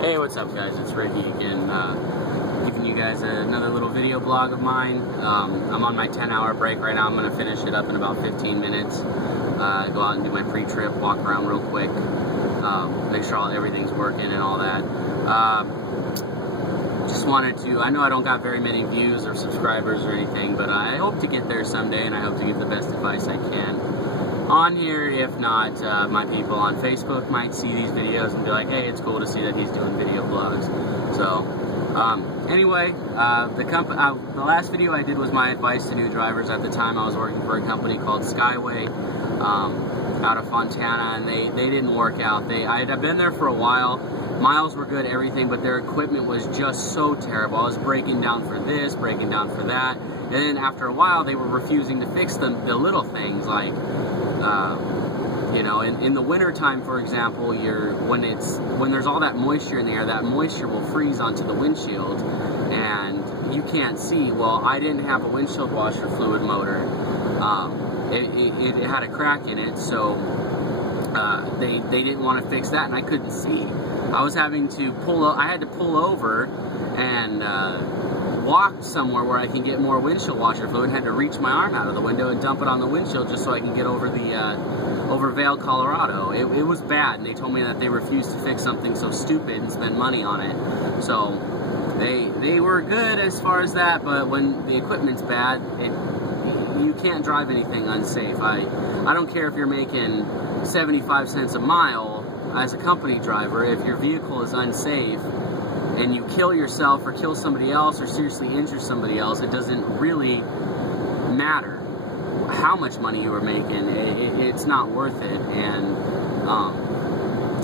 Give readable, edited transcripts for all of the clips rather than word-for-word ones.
Hey, what's up guys, it's Ricky again, giving you guys another little video blog of mine. I'm on my 10-hour break right now. I'm going to finish it up in about 15 minutes, go out and do my pre-trip, walk around real quick, make sure everything's working and all that. Just wanted to, I know I don't got very many views or subscribers or anything, but I hope to get there someday, and I hope to give the best advice I can on here. If not, my people on Facebook might see these videos and be like, hey, it's cool to see that he's doing video blogs. So, anyway, the last video I did was my advice to new drivers. At the time, I was working for a company called Skyway, out of Fontana, and they didn't work out. I'd been there for a while. Miles were good, everything, but their equipment was just so terrible. I was breaking down for this, breaking down for that, and then after a while, they were refusing to fix the little things, like, you know, in the winter time, for example, when there's all that moisture in the air, that moisture will freeze onto the windshield, and you can't see. Well, I didn't have a windshield washer fluid motor. It had a crack in it, so they didn't want to fix that, and I couldn't see. I was having to I had to pull over and walk somewhere where I can get more windshield washer fluid, and had to reach my arm out of the window and dump it on the windshield just so I can get over over Vail, Colorado. It was bad, and they told me that they refused to fix something so stupid and spend money on it. So they were good as far as that, but when the equipment's bad, you can't drive anything unsafe. I don't care if you're making 75 cents a mile as a company driver. If your vehicle is unsafe and you kill yourself or kill somebody else or seriously injure somebody else, it doesn't really matter how much money you were making. It's not worth it. And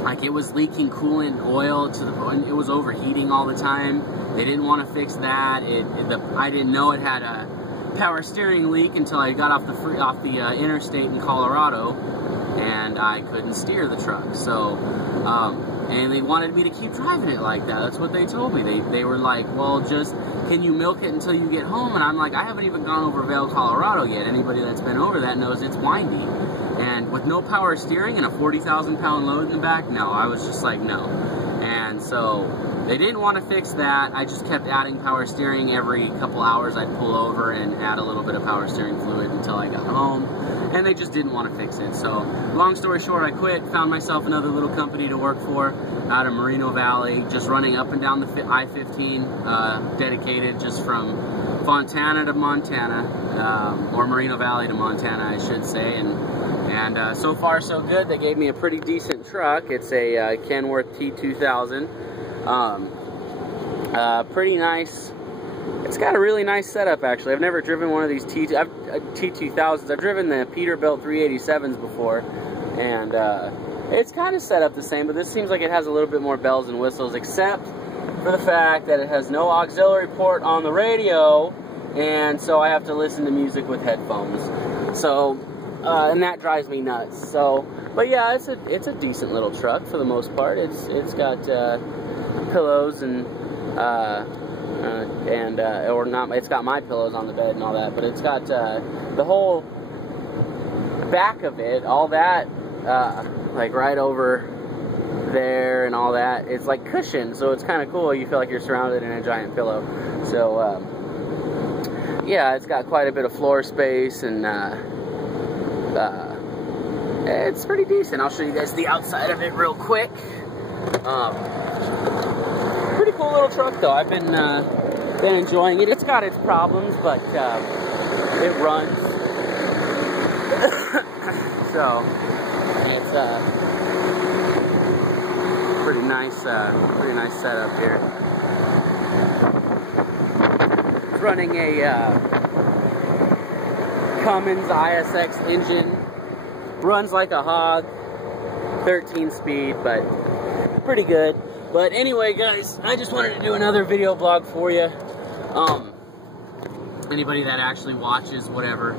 like, it was leaking coolant oil to the point, it was overheating all the time. They didn't want to fix that. I didn't know it had a power steering leak until I got off the interstate in Colorado, and I couldn't steer the truck. So, and they wanted me to keep driving it like that. That's what they told me. They were like, well, can you milk it until you get home? And I'm like, I haven't even gone over Vail, Colorado yet. Anybody that's been over that knows it's windy. And with no power steering and a 40,000-pound load in the back, no. I was just like, no. And so they didn't want to fix that. I just kept adding power steering. Every couple hours I'd pull over and add a little bit of power steering fluid until I got home. And they just didn't want to fix it. So, long story short, I quit, found myself another little company to work for out of Moreno Valley, just running up and down the I-15, dedicated just from Fontana to Montana, or Moreno Valley to Montana, I should say. And so far, so good. They gave me a pretty decent truck. It's a Kenworth T2000. Pretty nice. It's got a really nice setup, actually. I've never driven one of these T2000s. I've driven the Peterbilt 387s before, and it's kind of set up the same, but this seems like it has a little bit more bells and whistles, except for the fact that it has no auxiliary port on the radio, and so I have to listen to music with headphones. So, and that drives me nuts. So, but yeah, it's a decent little truck for the most part. It's got pillows and or not, it's got my pillows on the bed and all that, but it's got the whole back of it, all that, like right over there and all that, it's like cushioned, so it's kind of cool. You feel like you're surrounded in a giant pillow. So yeah, it's got quite a bit of floor space, and it's pretty decent. I'll show you guys the outside of it real quick. Pretty cool little truck, though. I've been enjoying it. It's got its problems, but it runs. So it's pretty nice setup here. It's running a Cummins ISX engine. Runs like a hog. 13 speed, but pretty good. But anyway, guys, I just wanted to do another video blog for you. Anybody that actually watches, whatever,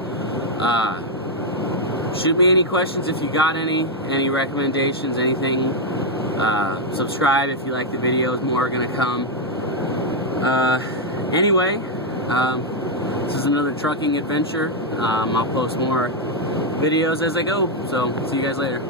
shoot me any questions if you got any recommendations, anything. Subscribe if you like the videos, more are gonna come. Anyway, this is another trucking adventure. I'll post more videos as I go, so see you guys later.